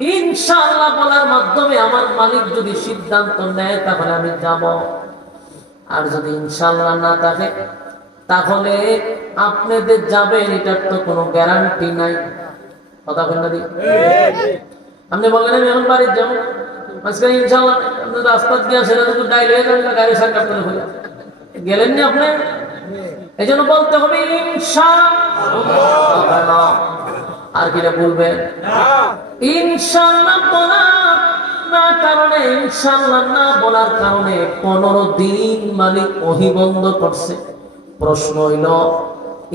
ইনশাআল্লাহ বলার মাধ্যমে আমার মালিক যদি সিদ্ধান্ত নেয় তাহলে আমি যাব, আর যদি ইনশাআল্লাহ না থাকে তাহলে আপনাদের যাবেন এটার তো কোনো গ্যারান্টি নাই। কথা বলেন না? আপনি বলেন আমি এখন বাড়ির যাবো, আজকে ইনশাআল্লাহ রাস্তা দিয়ে সেটা তো ডাইল হয়ে যাবে, গাড়ি সার্কার করে ফেলে গেলেন না আপনি। এই জন্য বলতে হবে ইনশাআল্লাহ। আর কিটা বলবেন ইনশাআল্লাহ বলার না কারণে, ইনশাআল্লাহ না বলার কারণে 15 দিন মালিক ওহী বন্ধ করছে। প্রশ্ন হইল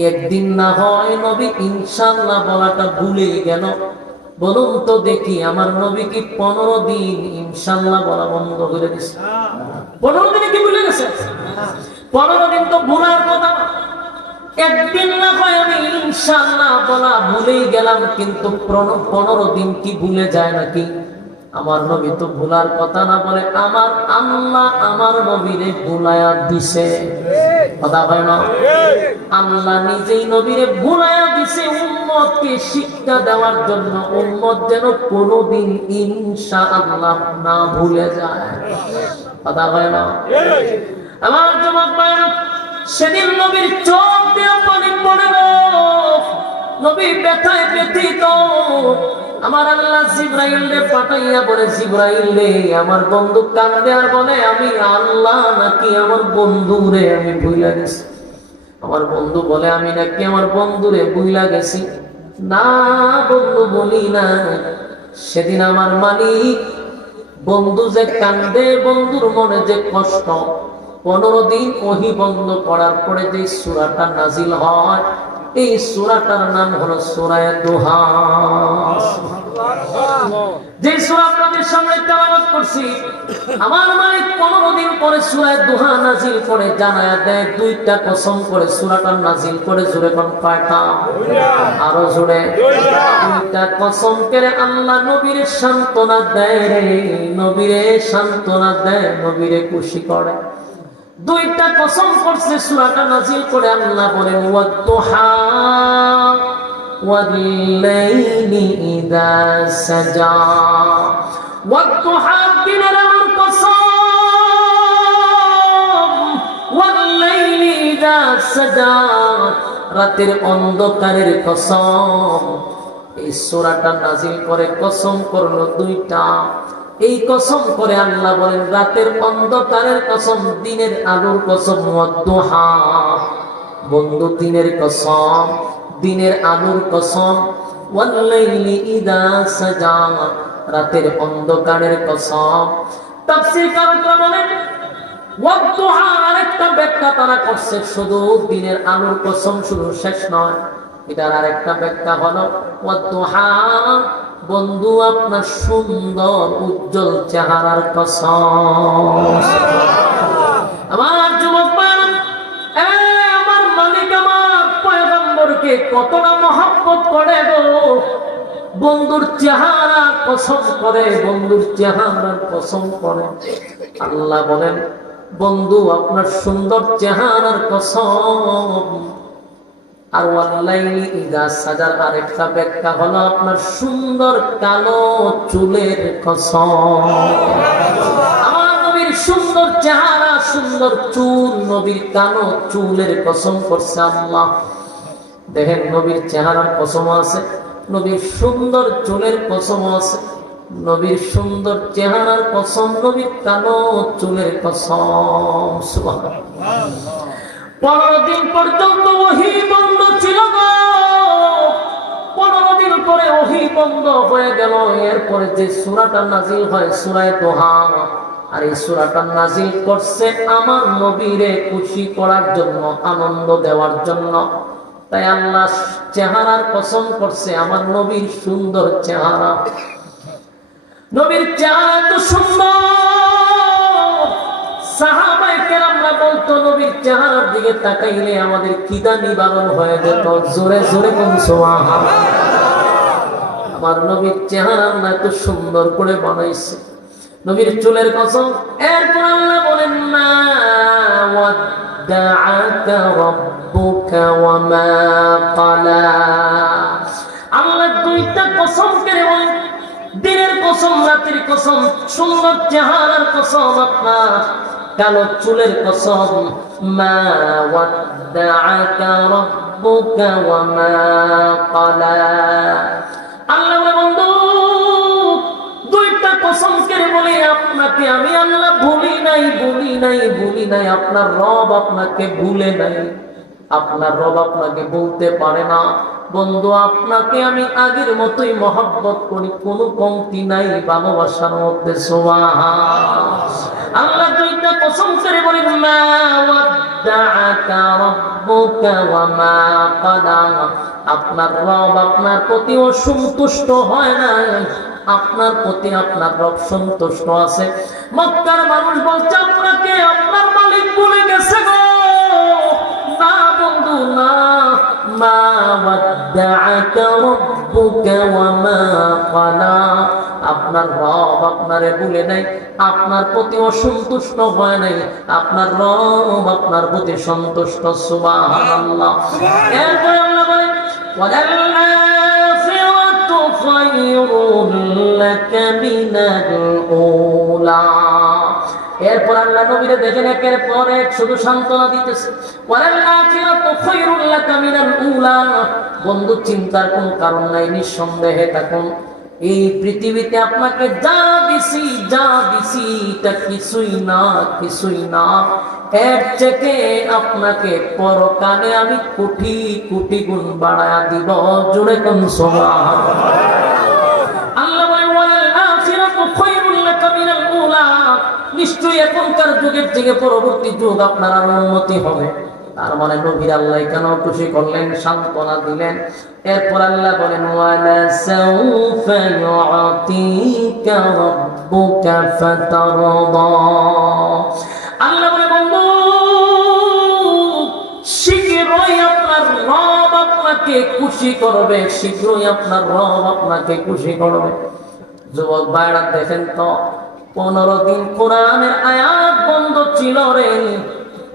একদিন না হয় নবী ইনশাআল্লাহ বলাটা ভুলে গেল, বলুন তো দেখি আমার নবী কি 15 দিন ইনশাআল্লাহ বলা বন্ধ করে দিয়েছে? 15 দিনে কি ভুলে গেছে? 15 দিন তো ভুলার কথা। একদিন না হয় আমি ইনশাআল্লাহ বলা ভুলেই গেলাম, কিন্তু 15 দিন কি ভুলে যায় নাকি? আমার নবী তো ভুলার কথা না বলে আমার আল্লাহ আমার নবীরে ভুলায়া দিছে। কথা হয় না? আল্লাহ নিজেই নবীরে ভুলায়া দিছে উম্মতকে শিক্ষা দেওয়ার জন্য, উম্মত যেন কোনোদিন ইনশাআল্লাহ না ভুলে যায়। কথা হয় না? আমার যুবক ভাইরা, সেদিন নবীর চোখ দিয়ে পানি পড়ে গো, নবী ব্যথায় ব্যথিত। আমার আল্লাহ জিবরাইলকে পাঠাইয়া বলে, জিবরাইল রে আমার বন্ধু কান্দে আর বলে আমি আল্লাহ নাকি আমার বন্ধুরে আমি ভুইলা গেছি। আমার বন্ধু বলে আমি নাকি আমার বন্ধুরে ভুইলা গেছি। না বন্ধু বলি না, সেদিন আমার মালিক বন্ধু যে কান্দে, বন্ধুর মনে যে কষ্ট, 15 দিন ওহী বন্ধ করার পরে যে সূরাটা নাজিল হয়, এই সূরাটার নাম হলো সূরা দুহা। যে সূরা আপনাদের সামনে তেলাওয়াত করছি, আমার মালিক 15 দিন পরে সূরা দুহা নাজিল করে জানায়া দেয়, 2টা কসম করে সূরাটা নাজিল করে। জোরে কোন কয়টা? আরো জোরে। 2টা কসম করে আল্লাহ নবীর সান্ত্বনা দেয় রে, নবীরে সান্ত্বনা দেয়, নবীরে খুশি করে। 2টা কসম করছে সূরাটা নাজিল করে। আল্লাহ বলেন ওয়াদ-দুহা ওয়াল-লাইলি ইযা সাজা। ওয়াদ-দুহা দিনের আলোর কসম, ওয়াল-লাইলি ইযা সাজা রাতের অন্ধকারের কসম। এই সূরাটা নাজিল করে কসম করলো 2টা। এই কসম করে আল্লাহ বলেন রাতের অন্ধকারের কসম, দিনের আলোর কসম। ওয়াদ-দুহা বন্ধু দিনের কসম, দিনের আলোর কসম। ওয়াল-লাইলি ইযা সাজা রাতের অন্ধকারের কসম। তাফসীরকাররা বলেন ওয়াদ-দুহা আরেকটা ব্যাখ্যা তারা করছে, শুধু দিনের আলোর কসম শুধু শেষ নয়, এটার আরেকটা ব্যাখ্যা হলো ওয়াদ-দুহা বন্ধু আপনার সুন্দর উজ্জ্বল চেহারার কসম। আমার যুবক ভাইরা, আমার মালিক আমার পয়গম্বরকে কতটা মহব্বত করে গো, বন্ধুর চেহারা কসম করে, বন্ধুর চেহারার কসম করে। আল্লাহ বলেন বন্ধু আপনার সুন্দর চেহারার কসম। আর ওয়াল-লাইলি ইযা সাজার আরেকটা ব্যাখ্যা হলো আপনার সুন্দর কালো চুলের কসম। আমার নবীর সুন্দর চেহারা, সুন্দর চুল, নবীর কালো চুলের কসম করছে আল্লাহ। দেখেন নবীর চেহারার কসম আছে, নবীর সুন্দর চুলের কসম আছে, নবীর সুন্দর চেহারার কসম, নবীর কালো চুলের কসম। সুবহানাল্লাহ। 15 দিন পর্যন্ত ওহী বন্ধ ছিল গো। 15 দিন পরে ওহী বন্ধ হয়ে গেল। এরপরে যে সূরাটা নাজিল হয় সূরা দুহা, আর এই সূরাটা নাজিল করছে আমার নবীরে খুশি করার জন্য, আনন্দ দেওয়ার জন্য। তাই আল্লাহ চেহারার কসম করছে, আমার নবীর সুন্দর চেহারা। নবীর চেহারা তো সুন্দর, সাহাবায়ে কেরামরা বলতো নবীর চেহারার দিকে তাকাইলে আমাদের খিদা নিবারণ হয়ে যেত। জোরে জোরে কোন সুবহানাল্লাহ। আমার নবীর চেহারা না এত সুন্দর করে বানাইছে, নবীর চুলের কসম। এরপর আল্লাহ বলেন না ওয়াদ্দাআকা রাব্বুকা ওয়া মা ক্বালা। আল্লাহ 2টা কসম করে বলেন দিনের কসম, রাতের কসম, সুন্দর চেহারার কসম, আপনার কালো চুলের কসম, মা ওয়াদ্দাআকা রাব্বুকা ওয়া মা ক্বালা। আল্লাহ বলে, বন্ধু দুইটা কসম করে বলি, আপনাকে আমি আল্লাহ ভুলি নাই, ভুলি নাই, ভুলি নাই। আপনার রব আপনাকে ভুলে নাই, আপনার রব আপনাকে বলতে পারে না। বন্ধু আপনাকে আমি আগের মতোই মহব্বত করি, কোনো কমতি নাই ভালোবাসার মধ্যে। সুবহানাল্লাহ। আল্লাহ দুইটা কসম করে বলেন, মা ওয়াদ্দাআকা রাব্বুকা ওয়া মা ক্বালা। আপনার রব আপনার প্রতি অসন্তুষ্ট হয় না, আপনার প্রতি আপনার রব সন্তুষ্ট আছে। মক্কার মানুষ বলছে আপনাকে আপনার মালিক ভুলে গেছে গো। না বন্ধু না, মা ওয়াদ্দাআকা রাব্বুকা ওয়া মা ক্বালা। আপনার রব আপনারে ভুলে নাই, আপনার প্রতি অসন্তুষ্ট হয় নাই, আপনার রব আপনার প্রতি সন্তুষ্ট। সুবহানাল্লাহ। এরপর আল্লাহ বলেন, ওয়ালাল আখিরাতু খায়রুল লাকা মিনাল উলা। এরপর আল্লাহ নবীরে দেখেন একের পর এক শুধু সান্ত্বনা দিতেছে। ওয়ালাল আখিরাতু খায়রুল লাকা মিনাল উলা। বন্ধু চিন্তার কোনো কারণ নাই, নিঃসন্দেহে থাকুন। এই পৃথিবীতে আপনাকে যা দিছি, যা দিছি তা কিছুই না, কিছুই না। এর থেকে আপনাকে পরকালে আমি কোটি কোটি গুণ বাড়ায়া দিব। জোরে কোন সুবহানাল্লাহ। আল্লাহ বলেন, ওয়ালাল আখিরাতু খায়রুল লাকা মিনাল উলা। নিশ্চয়ই এখনকার যুগের থেকে পরবর্তী যুগ আপনার আর উন্নতি হবে। তার মানে নবীর আল্লাহ কেন খুশি করলেন, সান্ত্বনা দিলেন। এরপর আল্লাহ বলেন, ওয়ালা সাউফা ইউতিকা রাব্বুকা ফাতারদা। আল্লাহ বলে, বন্ধু শীঘ্রই আপনার রব আপনাকে খুশি করবে, শীঘ্রই আপনার রব আপনাকে খুশি করবে। যুবক ভাইরা দেখেন তো, 15 দিন কোরআনের আয়াত বন্ধ ছিল রে।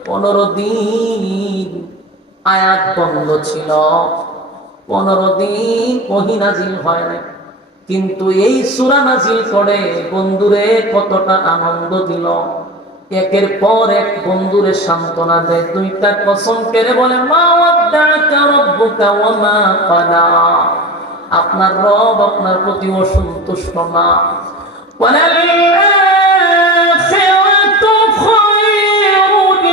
15 দিন আয়াত বন্ধ ছিল, 15 দিন ওহী নাজিল হয় না। কিন্তু এই সূরা নাজিল করে বন্ধুরে কতটা আনন্দ দিল। একের পর এক বন্ধুরে সান্ত্বনা দেয়। দুইটা কসম করে বলে, মা ওয়াদ্দাআকা রাব্বুকা ওয়া মা ক্বালা। আপনার রব আপনার প্রতি অসন্তুষ্ট না। ওয়ালাল আখিরাতু খায়রুল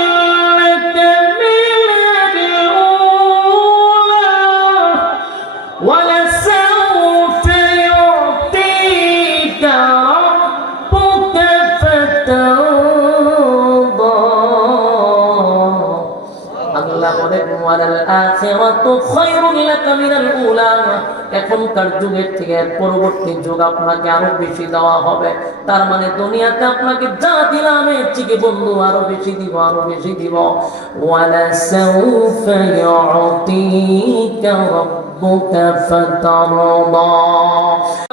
লাকা মিনাল উলা ওয়ালাসাউফা ইউতিকা রাব্বুকা ফাতারদা। আল্লাহ বলেন, ওয়ালাল আখিরাতু খায়রুল লাকা মিনাল উলা। এখনকার যুগের থেকে পরবর্তী যুগ আপনাকে আরো বেশি দেওয়া হবে। তার মানে দুনিয়াতে আপনাকে যা দিলাম এর থেকে বন্ধু আরো বেশি দিব, আরো বেশি দিব। ওয়ালা সাউফা ইউতিকা রাব্বুকা ফাতারদা।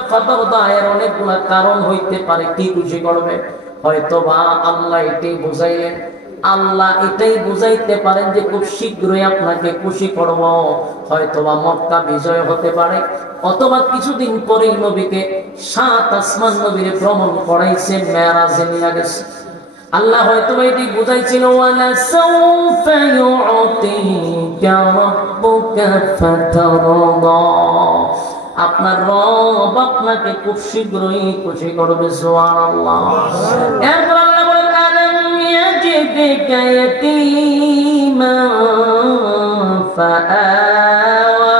ফাতারদা এর অনেকগুলো কারণ হইতে পারে কি খুশি করবে। হয়তো বা আল্লাহ এটাই বুঝাইলেন, আল্লাহ এটাই বুঝাইতে পারেন যে খুব শীঘ্রই আপনাকে খুশি করব। হয়তোবা মক্কা বিজয় হতে পারে, অথবা কিছুদিন পরে নবীকে 7 আসমান নবীর ভ্রমণ করাইছে, মেরাজে নিয়ে গেছে। আল্লাহ হয়তো এটি বুঝাইছিল, ওয়ালা সাউফা ইউতিকা রাব্বুকা ফাতারদা। আপনার রব আপনাকে খুব শীঘ্রই খুশি করবে। সুবহানাল্লাহ। এরপর আল্লাহ বলেন, ইয়াজিদকা ইয়াতীমা ফাআওয়া।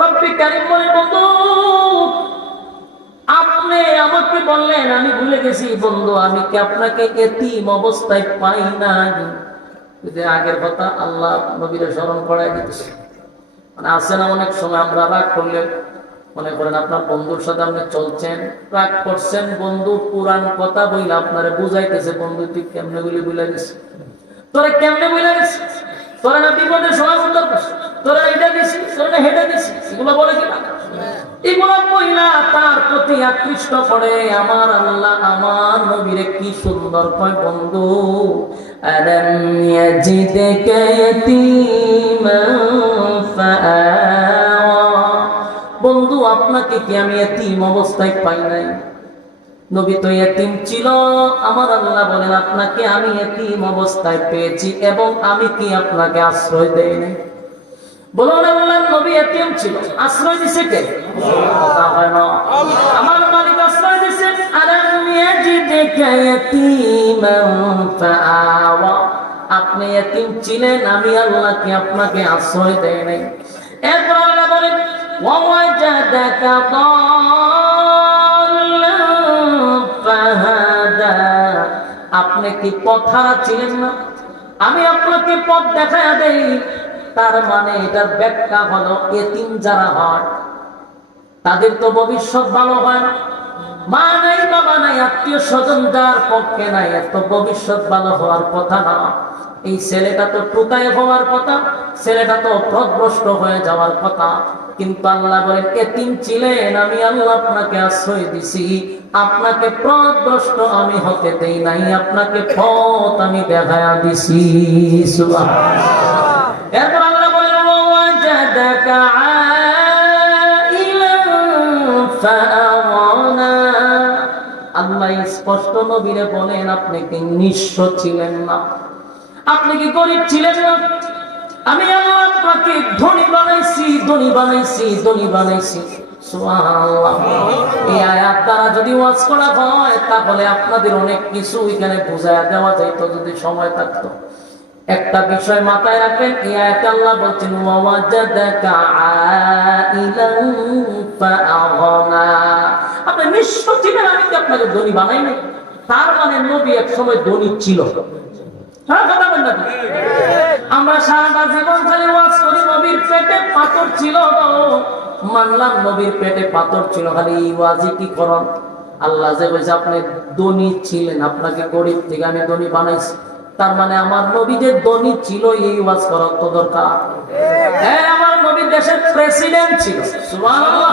রব্বি কারীম বলেন, বন্ধু আপনি আমাকে বললেন, আমি ভুলে গেছি বন্ধু, আমি কি আপনাকে এতিম অবস্থায় পাই নাই? যদি আগের কথা আল্লাহ নবীর স্মরণ করাই দিতেছে। মানে আছে না অনেক সময় আমরা রাগ করলে, মনে করেন আপনার বন্ধুর সাথে আপনি চলছেন, রাগ করছেন, বন্ধু পুরান কথা বইলে আপনারে বুঝাইতেছে, বন্ধু তুই কেমনে বলি বুঝা গেছে, তোরা কেমনে বুঝা গেছে, তোরা না বিপদের সময় সুন্দর করছিস, তোরা এটা দিছিস, তোরা না হেঁটে দিছিস, এগুলো বলে কিনা? এগুলো বইলা তার প্রতি আকৃষ্ট করে। আমার আল্লাহ আমার নবীরে কি সুন্দর কয়, বন্ধু আলাম ইয়াজিদকা ইয়াতীমান ফাআওয়া। বন্ধু আপনাকে কি আমি এতিম অবস্থায় পাই নাই? নবী তো এতিম ছিল, আমার আল্লাহ বলেন আপনাকে আমি এতিম অবস্থায় পেয়েছি এবং আমি কি আপনাকে আশ্রয় দেই নাই? বলুন আল্লাহ নবী এতিম ছিল, আশ্রয় দিছে কে? কথা হয় না। আমার মালিক আশ্রয় দিছে। আলাম ইয়াজিদকা ইয়াতীমান ফাআওয়া, আপনি এতিম ছিলেন, আমি আল্লাহ কি আপনাকে আশ্রয় দেই নাই? এরপর আল্লাহ বলেন ওয়া ওয়াজাদাকা দাল্লান ফাহাদা, আপনি কি পথহারা ছিলেন না, আমি আপনাকে পথ দেখায়া দেই। তার মানে এটার ব্যাখ্যা হলো এতিম যারা হয় তাদের তো ভবিষ্যৎ ভালো হয় না। মা নাই, বাবা নাই, আত্মীয় স্বজন যার পক্ষে নাই, এত ভবিষ্যৎ ভালো হওয়ার কথা না। এই ছেলেটা তো টুকায় হওয়ার কথা, ছেলেটা তো পথভ্রষ্ট হয়ে যাওয়ার কথা। কিন্তু আল্লাহ বলেন এতিম ছিলেন, আমি আল্লাহ আপনাকে আশ্রয় দিছি, আপনাকে পথভ্রষ্ট আমি হতে দেই নাই, আপনাকে পথ আমি দেখায়া দিছি। সুবহানাল্লাহ। এরপর আল্লাহ বলেন ওয়াজাদাকা আইলান ফাআওয়ানা, আল্লাহ স্পষ্ট নবীরে বলেন আপনি কি নিঃস্ব ছিলেন না, আপনি কি গরিব ছিলেন না, আমি আল্লাহ আপনাকে ধনী বানাইছি, ধনী বানাইছি, ধনী বানাইছি। সুবহানাল্লাহ। এই আয়াত দ্বারা যদি ওয়াজ করা হয় তাহলে আপনাদের অনেক কিছু এখানে বুঝায়া দেওয়া যাইতো যদি সময় থাকতো। একটা বিষয় মাথায় রাখবেন, এই আয়াতে আল্লাহ বলছেন ওয়াজাদাকা আইলান ফাআগনা, আপনি নিঃস্ব ছিলেন, আমি কি আপনাকে ধনী বানাই নাই? তার মানে নবী এক সময় ধনী ছিল। হ্যাঁ, কথা বলেন না? আমরা সারাটা জীবন খালি ওয়াজ করি নবীর পেটে পাথর ছিল, মানলাম নবীর পেটে পাথর ছিল, খালি ওয়াজই কি করেন? আল্লাহ যে বলছে আপনি ধনী ছিলেন, আপনাকে গরিব থেকে আমি ধনী বানাইছি, তার মানে আমার নবী যে ধনী ছিল এই ওয়াজ করার তো দরকার। হ্যাঁ, আমার নবী দেশের প্রেসিডেন্ট ছিল। সুবহানাল্লাহ।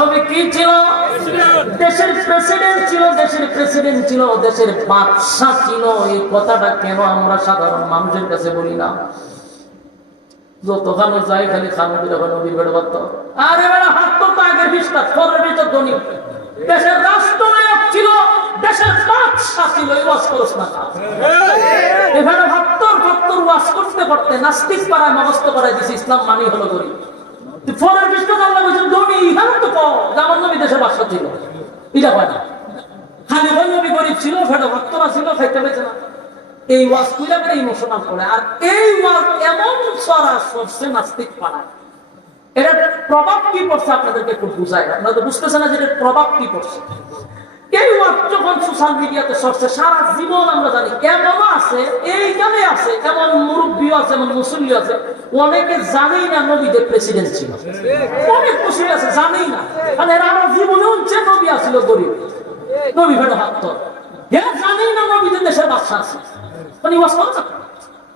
নবী কি ছিল? দেশের প্রেসিডেন্ট ছিল, দেশের প্রেসিডেন্ট ছিল, দেশের বাদশা ছিল। এই কথাটা কেন আমরা সাধারণ মানুষের কাছে বলি না? যতখানে যাই খালি খানুদের নবীর বেড়ে বাদ, আরে বেড়া হাত তো আগের বিস্তার পরের ভিতর ধনী। দেশের রাষ্ট্রনায়ক ছিল, দেশের বাদশা ছিল, এই ওয়াজ করছ না। এখানে ভক্তর ওয়াজ করতে করতে নাস্তিক পাড়ায় মনস্থ করাই দিছে ইসলাম মানি হলো গরিব। পরের বিস্তার আল্লাহ বলছেন ধনী, এখানে তো কম আমার নবী দেশের বাদশা ছিল, এটা হয় না। খালি ওই নবী গরিব ছিল, ফেটো ভক্তরা ছিল, খাইতে পেয়েছে না। এই ওয়াজ কুইলা করে ইমোশনাল করে, আর এই ওয়াজ এমন সরা সরছে নাস্তিক পাড়ায়। এটার প্রভাব কি পড়ছে আপনাদেরকে একটু বুঝায়, আপনারা তো বুঝতেছেন না যে এটার প্রভাব কি পড়ছে। এই ওয়াজ যখন সোশ্যাল মিডিয়াতে সরছে, সারা জীবন আমরা জানি এমনও আছে, এইখানে আছে, এমন মুরব্বীও আছে, এমন মুসল্লি আছে, অনেকে জানেই না নবী যে প্রেসিডেন্ট ছিল। অনেক মুসল্লি আছে জানেই না, মানে আমার জীবনে হচ্ছে নবী আসছিল গরিব, নবী ফেরো হাত, হ্যাঁ জানেই না নবী যে দেশের বাদশা আছে। মানে ওয়াজ করছে,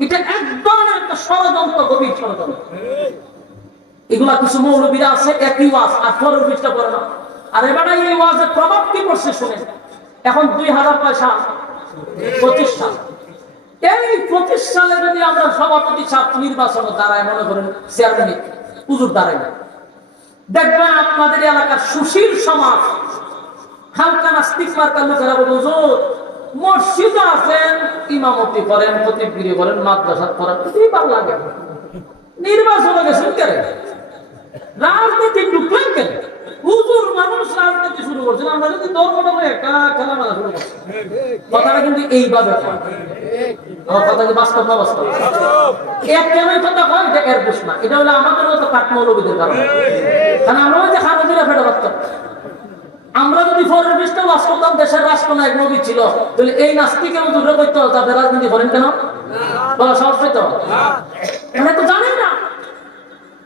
এটা এক ধরনের একটা ষড়যন্ত্র, গভীর ষড়যন্ত্র। এগুলা কিছু মৌলবীরা আছে একই ওয়াজ আর পরের পৃষ্ঠা করে না। আর এবার এই ওয়াজের প্রভাব কি পড়ছে শুনে, এখন 2000 পয়সা 25 সাল, এই 25 সালে যদি আমরা সভাপতি সাহেব নির্বাচনে দাঁড়ায়, মনে করেন চেয়ারম্যান হুজুর দাঁড়ায়, দেখবেন আপনাদের এলাকার সুশীল সমাজ হালকা নাস্তিক মার্কার লোকেরা বলবো হুজুর মসজিদে আছেন, ইমামতি করেন, খতিবগিরি করেন, মাদ্রাসা করেন, খুবই ভালো লাগে। নির্বাচনে গেছেন কেন, রাজনীতি ঢুকলেন কেন? হুজুর মানুষ রাজনীতি শুরু করছেন, আমরা যদি ধর্মটা একটা খেলামেলা শুরু করছি। কথাটা কিন্তু এইভাবে আমার কথা কি বাস্তব না বাস্তব? এক কেন কথা হয়, এটা এর প্রশ্ন, এটা হলো আমাদের মতো কাঠমৌলবীদের কারণে। কারণ আমরা ওই যে খানজিরা ফেটে বাঁচতাম, আমরা যদি ফরের পৃষ্ঠে ওয়াজ করতাম দেশের রাষ্ট্রনায়ক নবী ছিল, তাহলে এই নাস্তিকের দূরে করতে হতো, তাদের রাজনীতি করেন কেন? বলা সহজ হইতো? মানে তো জানেন না,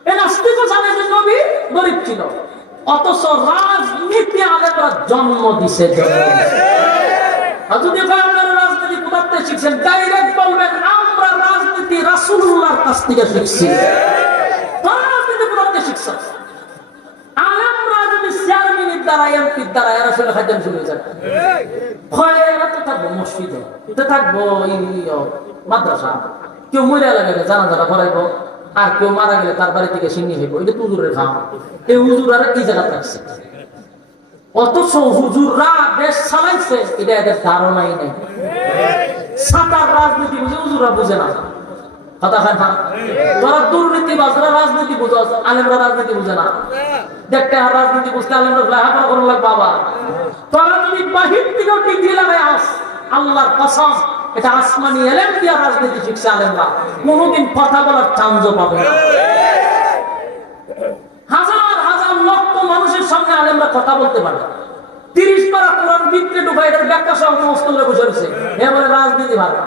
এই নাস্তিকও জানে যে নবী গরিব ছিল, অথচ রাজনীতি আলেমরা জন্ম দিছে। যদি আপনারা রাজনীতি কোথাতে শিখছেন, ডাইরেক্ট বলবেন আমরা রাজনীতি রাসূলুল্লাহর কাছ থেকে শিখছি। রাজনীতি কোথাতে শিখছেন? আলেমরা যদি চেয়ারম্যানের দ্বারা, এমপির দ্বারা এরা শুনে খাইতেন শুনে যান, হয় এরা তো থাকবো মসজিদে, তো থাকবো মাদ্রাসা, কেউ মরে লাগে জানাজারা করাইবো, আর কেউ মারা গেলে তার বাড়ি থেকে সিন্নি হইব, এটা তো হুজুরের খাওয়া। এই হুজুর আর এই জায়গা রাখছে, অথচ হুজুররা দেশ চালাইছে এটা এদের ধারণাই নেই। সাতার রাজনীতি বুঝে, হুজুররা বুঝে না। কথা হয় না? যারা দুর্নীতিবাজরা রাজনীতি বুঝে, আলেমরা রাজনীতি বুঝে না। দেখতে আর রাজনীতি বুঝতে আলেমরা লেখাপড়া করার লাগ বাবা। তোরা যদি বাহির থেকেও ডিগ্রি লাগাই আস, আল্লাহর কসম এটা আসমানি এলেম দিয়া রাজনীতি শিখছে আলেমরা, কোনোদিন কথা বলার চান্সও পাবে না। হাজার হাজার লক্ষ মানুষের সামনে আলেমরা কথা বলতে পারে। 30 পারা কোরআন বিক্রে ঢুকাই এটার ব্যাখ্যা সহ মস্ত করে বসে রয়েছে, এবারে রাজনীতি ভালো।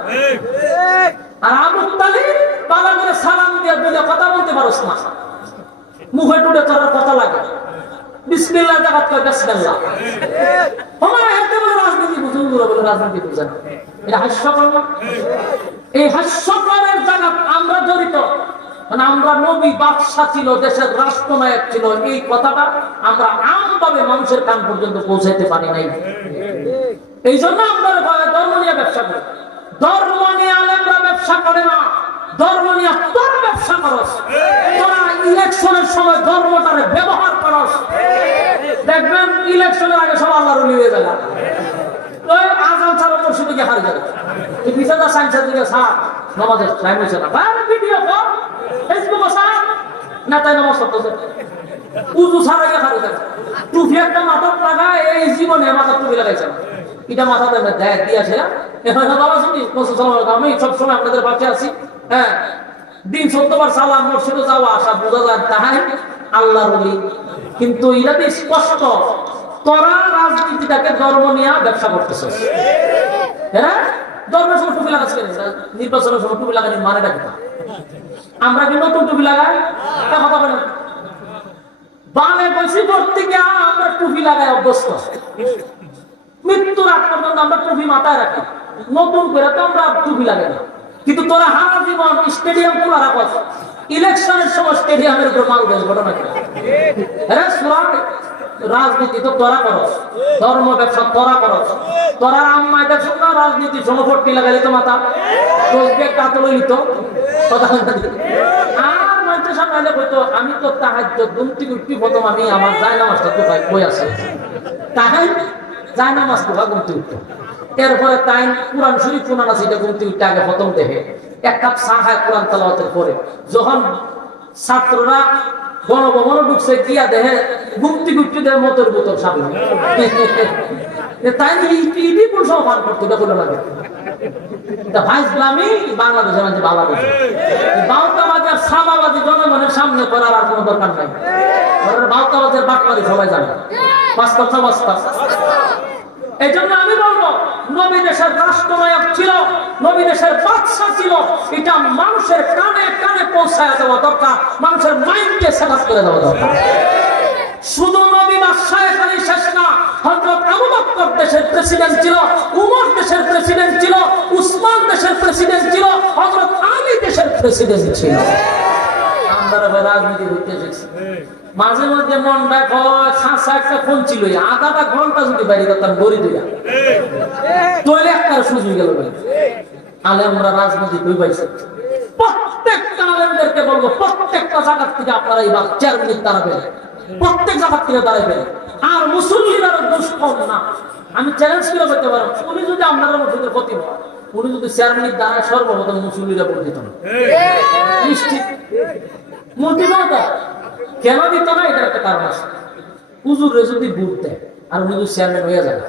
আর আবু তালিব পালা করে সালাম দিয়ে বলে কথা বলতে পারোস না, মুখে টুটে করার কথা লাগে, বিসমিল্লাহ জাগাত কয় বিসমিল্লাহ। আমার এতে বলে রাজনীতি বুঝুন, বলে রাজনীতি বুঝেন, এটা হাস্যকর না? এই হাস্যকরের জায়গা আমরা জড়িত। মানে আমরা নবী বাদশা ছিল, দেশের রাষ্ট্রনায়ক ছিল, এই কথাটা আমরা আমভাবে মানুষের কান পর্যন্ত পৌঁছাইতে পারি নাই। এই জন্য আমরা ধর্ম নিয়ে ব্যবসা করি। ধর্ম নিয়ে আলেমরা ব্যবসা করে না, ধর্ম নিয়ে তোরা ব্যবসা করস। তোরা ইলেকশনের সময় ধর্মটারে ব্যবহার করস, দেখবেন ইলেকশনের আগে সব আল্লাহর ওলি হয়ে যাবে। ওই আজান ছাড়া মসজিদে গিয়ে হারিয়ে যাবে, তুই বিছানা সাইন্সের দিকে ছাড়, নামাজের টাইম হয়েছে না, ভিডিও কর, ফেসবুকে ছাড়, না তাই নামাজ পড়তেছে, উজু ছাড়া গিয়ে হারিয়ে যাবে। টুপি একটা মাথার লাগায়, এই জীবনে মাথার টুপি লাগাইছে না, এটা মাথাতে দেখ দিয়েছে। বাবা শুনি আমি সবসময় আপনাদের পাশে আছি, হ্যাঁ, দিন 14 বার সালাম, মসজিদে যাওয়া আসা, বোঝা যায় তাহাই আল্লাহর ওলি। কিন্তু এটা তো স্পষ্ট, তোরা রাজনীতিটাকে ধর্ম নিয়ে ব্যবসা করতেছিস। হ্যাঁ, ধর্মের সময় টুপি লাগাচ্ছি, নির্বাচনের সময় টুপি লাগানি মানেটা কি? আমরা কি নতুন টুপি লাগাই? কথা বলেন, বামে বসে করতে গিয়ে আমরা টুপি লাগাই অভ্যস্ত। মৃত্যুর আগ পর্যন্ত আমরা টুপি মাথায় রাখি, নতুন করে তো আমরা টুপি লাগাই না। কিন্তু তোরা হারা জীবন স্টেডিয়াম খোলা রাখছ, ইলেকশনের সময় স্টেডিয়ামের উপর মাল দেয়, ঘটনা কি? রাজনীতি তো তোরা করস, ধর্ম ব্যবসা তোরা করস। তোরা আম্মায় দেখছ না রাজনীতি সমপট্টি লাগাইলে তো মাথা কাতল হইত। আর মানুষের সামনে আইলে কইতো আমি তো তাহাজ্জুদ ঘুমটি উঠি, প্রথম আমি আমার জায়নামাজটা তো ভাই বই আছে, তাহাই জায়নামাজ তো ঘুমটি উঠতো। এরপরে তাই কোরআন শরীফ শোনান আছে, এটা ঘুমটি উঠতে আগে প্রথম দেখে এক কাপ চা খায় কোরআন তেলাওয়াতের পরে। যখন ছাত্ররা গণভবনে ঢুকছে, গিয়া দেখে ঘুমটি ঘুরতে দেয় মতের বোতল সামনে, তাই ইডি পুলিশ পান করতো, এটা বলে লাগে ভাইসলামী বাংলাদেশের মাঝে বাংলাদেশে বাউতাবাজি আর সাদাবাজি জনগণের সামনে করার আর কোনো দরকার নাই। বাউতাবাজের বাটপারি সবাই জানে, বাস্তব না বাস্তব। এই জন্য আমি বলবো, নবী দেশের রাষ্ট্রনায়ক ছিল, নবী দেশের বাদশা ছিল, এটা মানুষের কানে কানে পৌঁছায় দেওয়া দরকার, মানুষের মাইন্ডকে সেট করে দেওয়া দরকার। শুধু নবী বাদশাহ খালি শেষ না, হযরত আবু বকর দেশের প্রেসিডেন্ট ছিল, উমর দেশের প্রেসিডেন্ট ছিল, উসমান দেশের প্রেসিডেন্ট ছিল, হযরত আলী দেশের প্রেসিডেন্ট ছিল। আমরা রাজনীতি করতে এসেছি, মাঝে মধ্যে মনটা কয় খাঁচা একটা ফোন ছিল, আধাটা ঘন্টা যদি বাইরে করতাম গড়ি দিয়া তৈলে একটা সুযোগ গেল। আলেমরা রাজনীতি কই পাইছে? প্রত্যেকটা আলেমদেরকে বলবো, প্রত্যেকটা জায়গা থেকে আপনারা এবার 4 মিনিট দাঁড়াবেন, প্রত্যেক জায়গা থেকে দাঁড়াবেন। আর মুসল্লিরা দুষ্কম না, আমি চ্যালেঞ্জ করে বলতে পারো, উনি যদি আপনারা মসজিদের ক্ষতি হয়, উনি যদি 4 মিনিট দাঁড়ায়, সর্বপ্রথম মুসল্লিরা বলে দিত না, নিশ্চিত মসজিদ কেন দিত না? এটার একটা কারণ আছে। হুজুরে যদি বুট দেয় আর উনি যদি চেয়ারম্যান হয়ে যায়,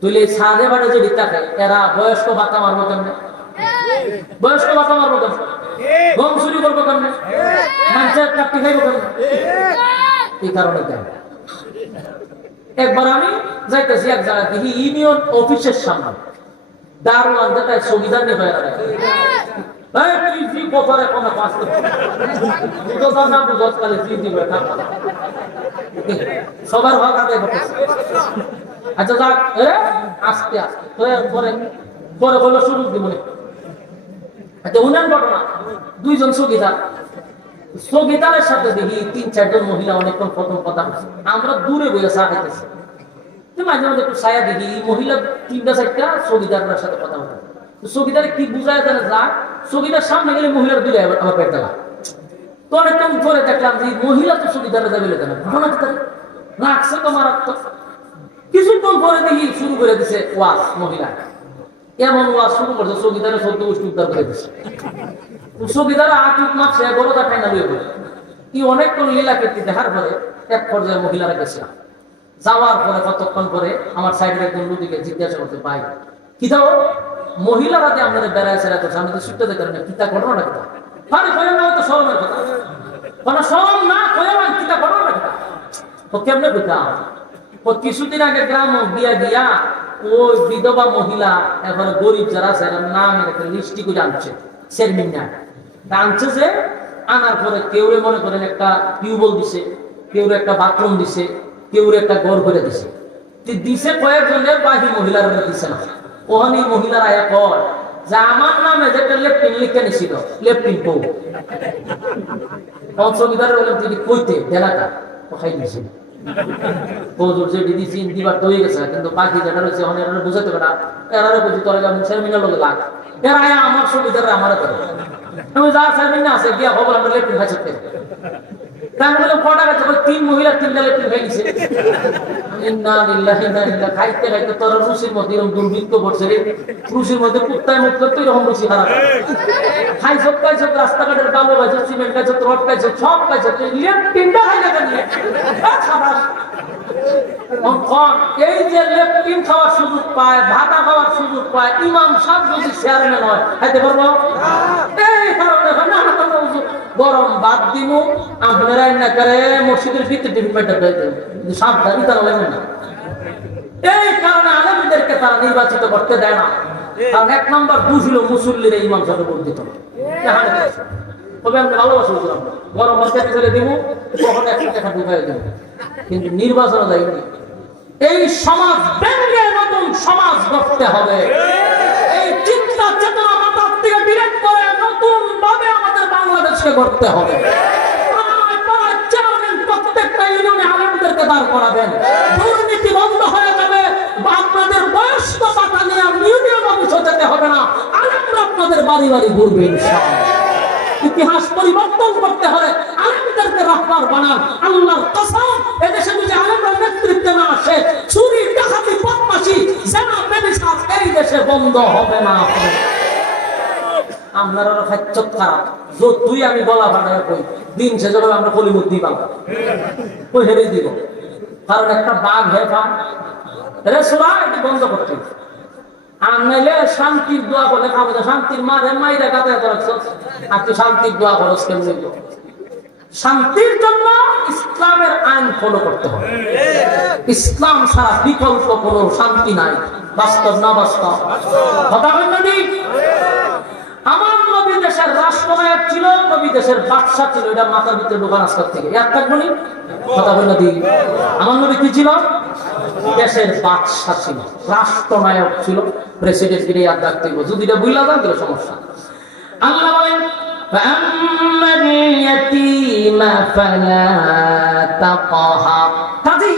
তুই সাজে বাড়ে যে থাকে, এরা বয়স্ক ভাতা মারবো কেমনে? বয়স্ক ভাতা মারবো কেমনে? গম চুরি করবো কেমনে? মানুষের কাটতে খাইবো কেমনে? এই কারণে কেন? একবার আমি যাইতেছি এক জায়গায়, দেখি ইউনিয়ন অফিসের সামনে দারোয়ান যেটা সংবিধান নিয়ে হয়ে রাখে, সবার হক আদায় করতেছে। আচ্ছা যাক, আস্তে আস্তে পরে পরে বললো সুযোগ দিব। আচ্ছা উনার ঘটনা, 2 জন স্থগিতারের সাথে দেখি 3-4 জন মহিলা অনেকক্ষণ প্রথম কথা, আমরা দূরে বইয়া চা খাইতেছি, মাঝে মাঝে একটু ছায়া দেখি মহিলা 3-4টা স্থগিতারের সাথে কথা বলে। স্থগিতারে কি বুঝায় জানে, যা স্থগিতার সামনে গেলে মহিলার দিলে আবার পেট দেওয়া তো অনেকক্ষণ পরে দেখলাম যে মহিলা তো সুবিধাটা যাবে কেন, ঘটনা কি তাহলে রাখছে তো মারাত্মক। কিছুক্ষণ পরে দেখি শুরু করে দিছে ওয়াজ মহিলা, এমন ওয়াজ শুরু করছে চৌকিদারে 14 গোষ্ঠী উদ্ধার করে দিচ্ছে। চৌকিদারে আটুক মারছে, বড়টা ঠান্ডা হয়ে পড়ে। কি অনেকক্ষণ লীলা কীর্তি দেখার পরে এক পর্যায়ে মহিলারা গেছিলাম। যাওয়ার পরে কতক্ষণ পরে আমার সাইডের একজন লোককে জিজ্ঞাসা করতে পাই, কি দাও মহিলারা যে আমাদের বেড়াইছে রাখছে, আমি তো ছুটতে দেখলাম না, কিতা ঘটনা কিতা আরে কয়ে না, তো শরমের কথা মানে শরম না, কয়ে না কিতা ঘটনা কিতা ও কেমনে বুঝলাম। ও কিছুদিন আগে গ্রাম গিয়া গিয়া ওই বিধবা মহিলা এখন গরিব যারা আছে নামের একটা লিস্টি করে আনছে, চেয়ারম্যান আনছে। যে আনার পরে কেউ মনে করেন একটা টিউবওয়েল দিছে, কেউ একটা বাথরুম দিছে, কেউ একটা ঘর করে দিছে। দিছে কয়েকজনের বাকি মহিলার দিছে না। ওখানে মহিলার আয়া কর যে আমার নামে যেটা লেফটিন লিখে নিছিল লেফটিন পৌ অংশবিদার বললাম তিনি কইতে দেলাটা কোথায় দিয়েছিল ওজোর যে দিদি চিন দিবার তো হয়ে গেছে, কিন্তু বাকি যেটা রয়েছে ওখানে এরা বুঝাতে পারে এরারে বুঝি তোরা যেমন সেমিনার লোকে লাগ এরা আয়া আমার সুবিধারে আমার করে আমি যা সেমিনার আছে গিয়া খবর আমরা লেফটিন খাইছে তাই বললাম কটা গেছে 3 মহিলা 3টা লেফটিন খাই দিছে। ইন্না লিল্লাহি ওয়া ইন্না ইলাইহি খাইতে খাইতে তোর রুচির মধ্যে এরকম দুর্ভিক্ষ পড়ছে রে, রুচির মধ্যে কুত্তায় মুখ করতে এরকম রুচি খারাপ খাই সব খাই সব রাস্তাঘাটের বালু খাইছে, সিমেন্ট খাইছে, রড খাইছে, সব খাইছে, লেফটিনটা খাই না কেন খাবার এই যে লেফটিন খাওয়ার সুযোগ পায়, ভাতা খাওয়ার সুযোগ পায়, ইমাম সাহেব যদি চেয়ারম্যান হয় খাইতে পারবো? এই কারণে গরম বাদ দিব আপনারা না করে মসজিদের ভিতরে ডিপার্টমেন্টটা দেয় সাবধানী তারা লাগবে না। এই কারণে আলেমদেরকে তারা নির্বাচিত করতে দেয় না। কারণ 1 নম্বর বুঝলো মুসল্লিরা ইমাম সাহেব ভোট দিত না, তবে আমি ভালোবাসি গরম বাচ্চা ছেড়ে দিব কখন 1 টাকা ঢুকাই দেব, কিন্তু নির্বাচন যায়নি। এই সমাজ ব্যঙ্গের নতুন সমাজ গড়তে হবে। এই চিন্তা চেতনা মাথার থেকে ডিরেক্ট করে নতুন ভাবে আমাদের বাংলাদেশকে গড়তে হবে। প্রত্যেকটা ইউনিয়নে আলেমদেরকে দাঁড় করাবেন, দুর্নীতি বন্ধ হয়ে যাবে। আপনাদের বয়স্ক পাতা নিয়ে ইউনিয়ন অফিসে যেতে হবে না, আলেমরা আপনাদের বাড়ি বাড়ি ঘুরবে ইনশাআল্লাহ। ইতিহাস পরিবর্তন করতে হলে আলেমদেরকে রাহবার বানান। আল্লাহর কসম এদেশে যদি আলেমরা নেতৃত্বে না আসে, চুরি ডাকাতি বদমাশি জানা ব্যভিচার এই দেশে বন্ধ হবে না। আপনারা খাচ্ছ খারাপ তুই আমি গলা ফাটায় কই দিন শেষে আমরা কলিমুদ্দি পাবো ওই হেরে দিব। কারণ একটা বাঘ হয়ে পান রেসোরা এটি বন্ধ করতে আর নাইলে শান্তির দোয়া করে খাবো, শান্তির মারে মাইরা গাতায় করাচ্ছ আর তুই শান্তির দোয়া করছ কেমনি? শান্তির জন্য ইসলামের আইন ফলো করতে হবে। ইসলাম ছাড়া বিকল্প কোনো শান্তি নাই, বাস্তব না বাস্তব কথা বলেন না? আমার নবী দেশের রাষ্ট্রনায়ক ছিল, নবী দেশের বাদশাহ ছিল, এটা মাথার ভিতরে ঢোকান আজকের থেকে ইয়াদ থাকবো নি কথা বলেন না? আমার নবী কি ছিল? দেশের বাদশাহ ছিল, রাষ্ট্রনায়ক ছিল, প্রেসিডেন্ট গিরে ইয়াদ রাখতে হবে। যদি এটা বুঝলা যান তাহলে সমস্যা। আল্লাহ বলেন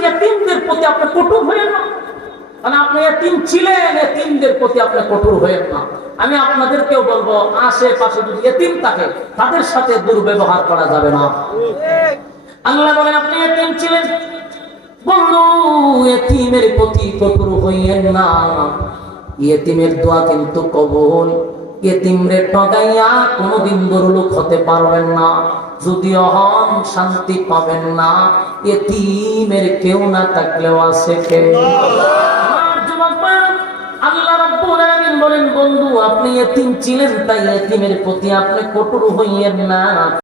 ইয়াতীমদের প্রতি আপনি কঠোর হয়েন না। মানে আপনি ইয়াতীম ছিলেন, ইয়াতীমদের প্রতি আপনি কঠোর হয়েন না। আমি আপনাদেরকেও বলবো আশেপাশে যদি ইয়াতীম থাকে তাদের সাথে দুর্ব্যবহার করা যাবে না। আল্লাহ বলেন আপনি ইয়াতীম ছিলেন, বন্ধু ইয়াতীমের প্রতি কঠোর হইয়েন না। ইয়াতীমের দোয়া কিন্তু কবুল। ইয়াতীমরে ঠগাইয়া কোনোদিন বড়লোক হতে পারবেন না, যদিও হন শান্তি পাবেন না। ইয়াতীমের কেউ না থাকলেও আছে কে? আল্লাহ রাব্বুল আলামিন বলেন বন্ধু আপনি ইয়াতীম ছিলেন, তাই ইয়াতীমের প্রতি আপনি কঠোর হইয়েন না।